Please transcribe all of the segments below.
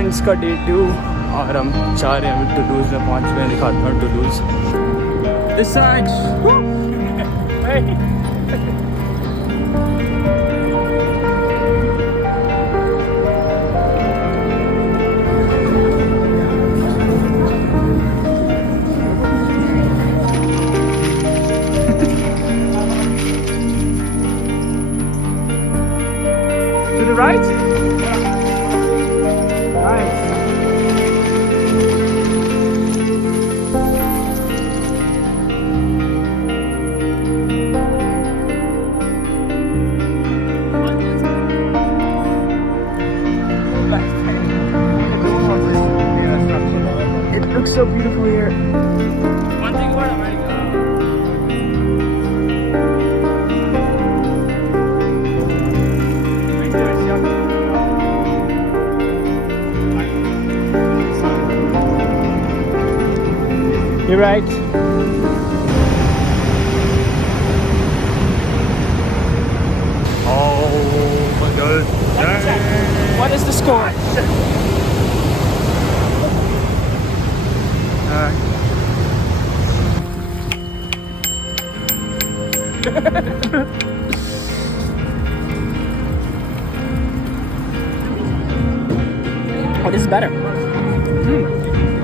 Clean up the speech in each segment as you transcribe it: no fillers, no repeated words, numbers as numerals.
फ्रेंड्स का डे 2 और हम जा रहे हैं टुलूज़ में पहुंच गए। दिखाता हूँ Toulouse this side. To the right? Nice. It looks so beautiful here. One thing about America. You're right. Oh my god. What is the score? What is better?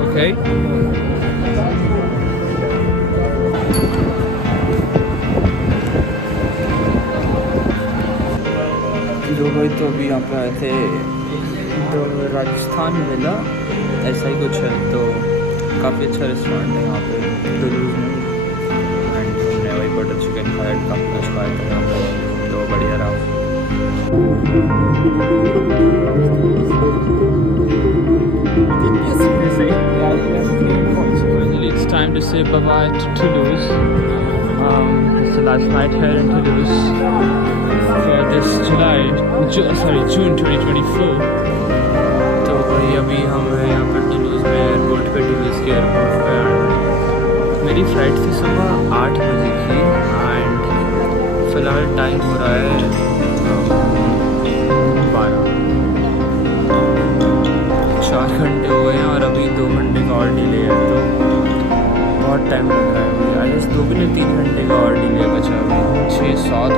Okay. जो भाई तो अभी यहाँ पे आए थे तो राजस्थान मिला ऐसा ही कुछ है, तो काफ़ी अच्छा रेस्टोरेंट है यहाँ पे टुलूज़ में। एंड हमने वही बटर चिकन खाया, काफ़ी कुछ खाया था यहाँ पे, तो बढ़िया रहा। Finally, it's time to say bye-bye to Toulouse. It's the last night here in Toulouse for this June 2024. तो भाई अभी हम हैं यहाँ पर टुलूज़ में, एयरपोर्ट पे, टुलूज़ के एयरपोर्ट पे। एंड मेरी फ़्लाइट थी सुबह 8 बजे की एंड फ़िलहाल टाइम हो रहा है 12। 4 घंटे हो गए हैं और अभी 2 घंटे का और डिले है, तो बहुत टाइम लग रहा है मुझे। आई गेस 2 भी नहीं 3 घंटे का और डिले बचा। अभी 6-7